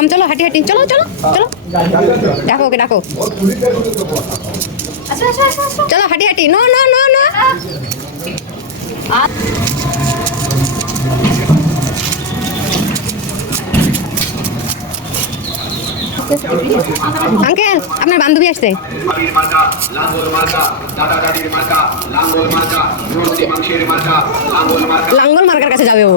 মাম চলো হাঁটি হাঁটি চলো চলো চলো ডাকো ওকে ডাকো চলো হাঁটি হাঁটি no no no no uncle আপনার বান্ধবী আসছে লাঙ্গল মার্কার কাছে যাবে ও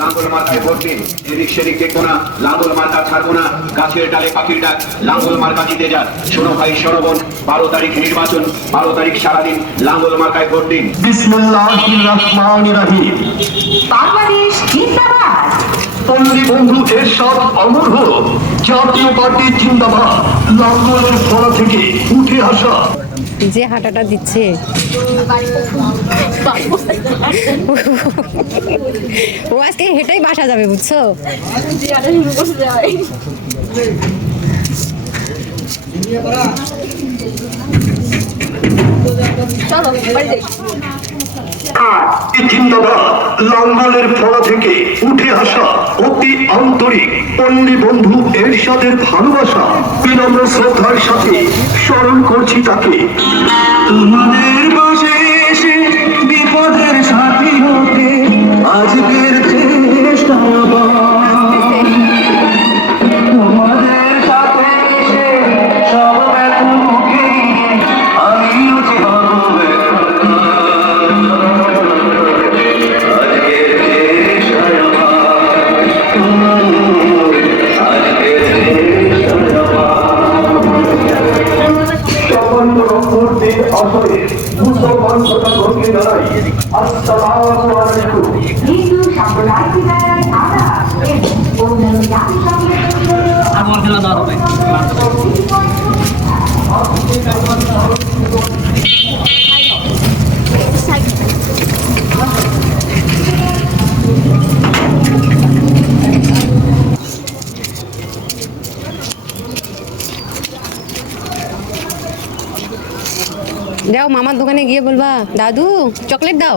লাঙ্গল মার্কায় ভোট দিন এদিক সেদিক দেখবো না লাঙ্গল মার্কা ছাড়বো না গাছের ডালে পাখির ডাক লাঙ্গল মার্কা জিতে যান শোনো ভাই শোনো বোন 12 তারিখ নির্বাচন 12 তারিখ সারাদিন লাঙ্গল মার্কায় ভোট দিন বিসমিল্লাহির রহমানির রহিম বাংলাদেশ জিন্দাবাদ পল্লী বন্ধু এরশাদ অমর হলো জাতীয় পার্টি জিন্দাবাদ লাঙ্গলের ফলা থেকে উঠে আসা যে হাঁটাটা দিচ্ছে ও আজকে হেঁটেই বাসা যাবে বুঝছো জিন্দাবাদ লাঙ্গলের ফলা থেকে উঠে আসা অতি আন্তরিক পল্লী বন্ধু এরশাদের ভালোবাসা বিনম্র শ্রদ্ধার সাথে স্মরণ করছি তাকে তোমাদের পাশে এসে বিপদের সাথী হতে আজকের চেষ্টা তোমাদের সাথে এসে সব এখন মুখে আমিও যে হবে হিন্দু সম্প্রদায় বিদায় আদাব এবং অন্যান্য জাতিসংঘের যাও মামার দোকানে গিয়ে বলবা দাদু চকলেট দাও